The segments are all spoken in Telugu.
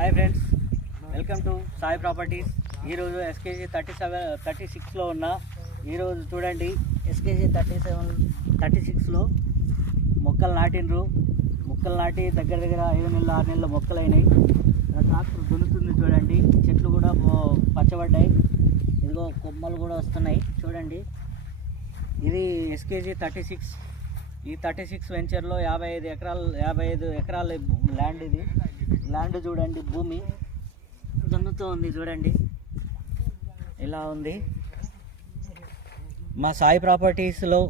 Hi friends, welcome to Sai properties. ఈరోజు ఎస్కేజీ 36లో ఉన్న ఈరోజు చూడండి, ఎస్కేజీ 36లో మొక్కలు నాటిండ్రు. మొక్కలు నాటి దగ్గర 5 నెలలు 6 నెలల మొక్కలు అయినాయి. ట్రాక్టర్ దున్నుతుంది చూడండి. చెట్లు కూడా పచ్చబడ్డాయి. ఇదిగో కొమ్మలు కూడా వస్తున్నాయి చూడండి. ఇది ఎస్కేజీ 36. ఈ 36 వెంచర్లో 55 ఎకరాల ల్యాండ్. ఇది ల్యాండ్ చూడండి, భూమి దున్నుతూ ఉంది చూడండి ఇలా ఉంది. మా సాయి ప్రాపర్టీస్లో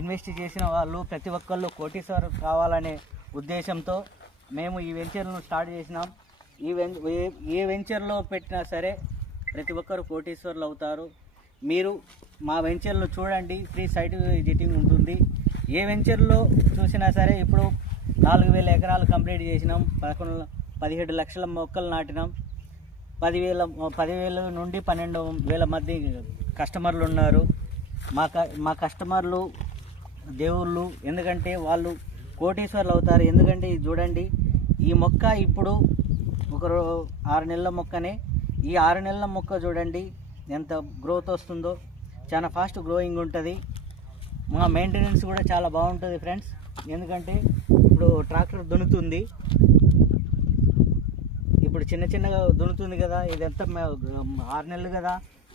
ఇన్వెస్ట్ చేసిన వాళ్ళు ప్రతి ఒక్కళ్ళు కోటీశ్వరు కావాలనే ఉద్దేశంతో మేము ఈ వెంచర్ను స్టార్ట్ చేసినాం. ఏ వెంచర్లో పెట్టినా సరే ప్రతి ఒక్కరు కోటీశ్వర్లు అవుతారు. మీరు మా వెంచర్ను చూడండి, ఫ్రీ సైట్ విజిటింగ్ ఉంటుంది. ఏ వెంచర్లో చూసినా సరే ఇప్పుడు 4,000 ఎకరాలు కంప్లీట్ చేసినాం. 17 లక్షల మొక్కలు నాటినాం. 10,000 నుండి 12,000 మంది కస్టమర్లు ఉన్నారు. మా కస్టమర్లు దేవుళ్ళు, ఎందుకంటే వాళ్ళు కోటీశ్వర్లు అవుతారు. ఎందుకంటే ఇది చూడండి, ఈ మొక్క ఇప్పుడు ఒక 6 నెలల మొక్కనే. ఈ 6 నెలల మొక్క చూడండి ఎంత గ్రోత్ వస్తుందో. చాలా ఫాస్ట్ గ్రోయింగ్ ఉంటుంది. మా మెయింటెనెన్స్ కూడా చాలా బాగుంటుంది ఫ్రెండ్స్. ఎందుకంటే ఇప్పుడు ట్రాక్టర్ దున్నుతుంది, ఇప్పుడు చిన్నగా దున్నుతుంది కదా. ఇదంతా 6 నెలలు కదా,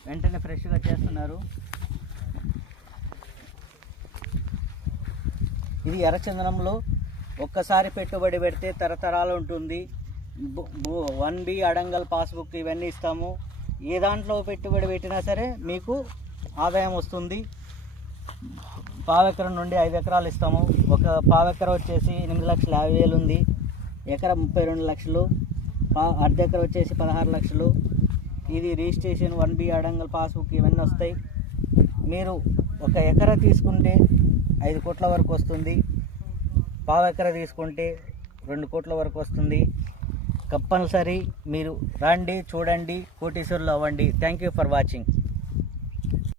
వెంటనే ఫ్రెష్గా చేస్తున్నారు. ఇది ఎర్రచందనంలో ఒక్కసారి పెట్టుబడి పెడితే తరతరాలు ఉంటుంది. 1B అడంగల్ పాస్బుక్ ఇవన్నీ ఇస్తాము. ఏ దాంట్లో పెట్టుబడి పెట్టినా సరే మీకు ఆదాయం వస్తుంది. 1/4 ఎకరం నుండి 5 ఎకరాలు ఇస్తాము. ఒక 1/4 ఎకరం వచ్చేసి 8,50,000 ఉంది. ఎకరం 32 లక్షలు. అర్ధ ఎకరం వచ్చేసి 16 లక్షలు. ఇది రిజిస్ట్రేషన్, 1B అడంగల్ పాస్బుక్ ఇవన్నీ వస్తాయి. మీరు ఒక ఎకరా తీసుకుంటే 5 కోట్ల వరకు వస్తుంది. 1/4 ఎకరా తీసుకుంటే 2 కోట్ల వరకు వస్తుంది. కంపల్సరీ మీరు రండి, చూడండి, కోటీశ్వరులు అవ్వండి. Thank you for watching.